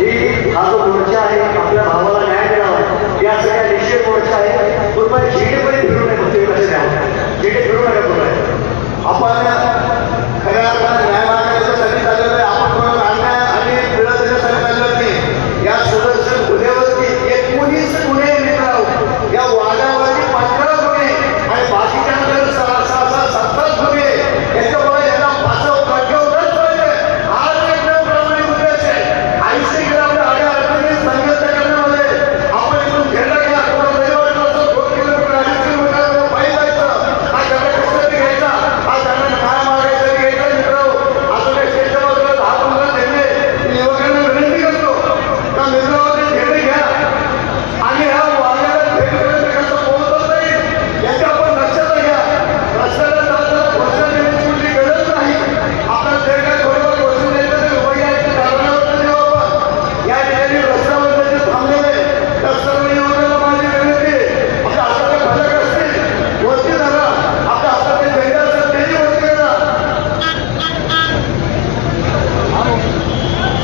एक भाग होना चाहिए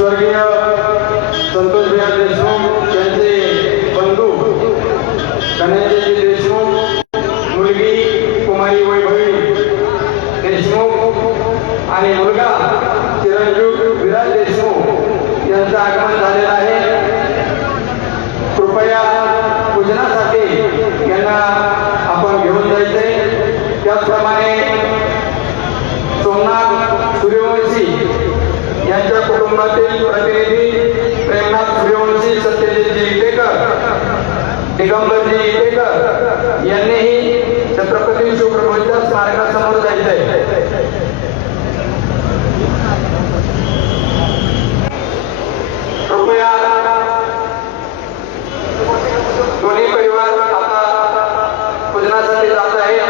स्वर्गीय संतोष भैया देशमुख त्यांचे बंधू धनंजयजी देशमुख, मुलगी कुमारी वैभवी देशमुख, आणि मुलगा चिरंजीव विराज देशमुख यांचं आगमन झालेलं आहे. कृपया पूजनासाठी यांना आपण घेऊन जायचे त्याचप्रमाणे सोमनाथ कुटुंबातील प्रतिनिधी प्रेमनाथ सूर्यवंशी सत्यजितजी इटेकर दिगंबरजी इटेकर यांनीही छत्रपती शिवप्रभूंच्या स्मारकासमोर जायचंय कृपया दोन्ही परिवार आता पूजनासाठी जात आहे.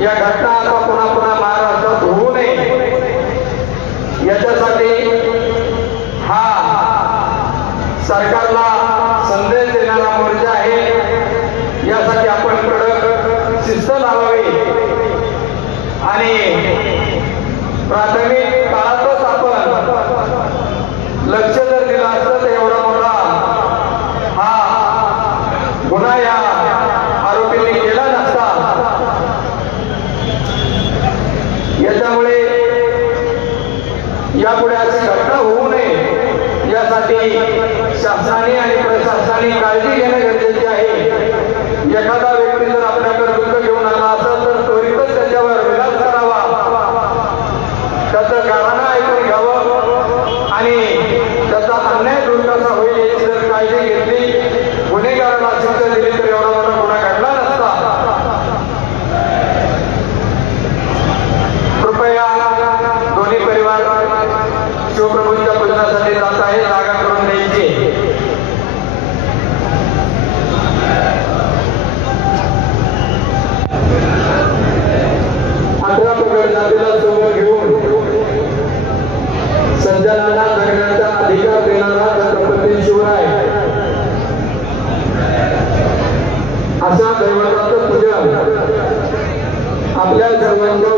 यह घटना आपको यासाठी शासनाने आणि प्रशासनाने काळजी घेणं गरजेचे आहे. एखादा अशा दैवताचं पूजन आपल्या सर्वांना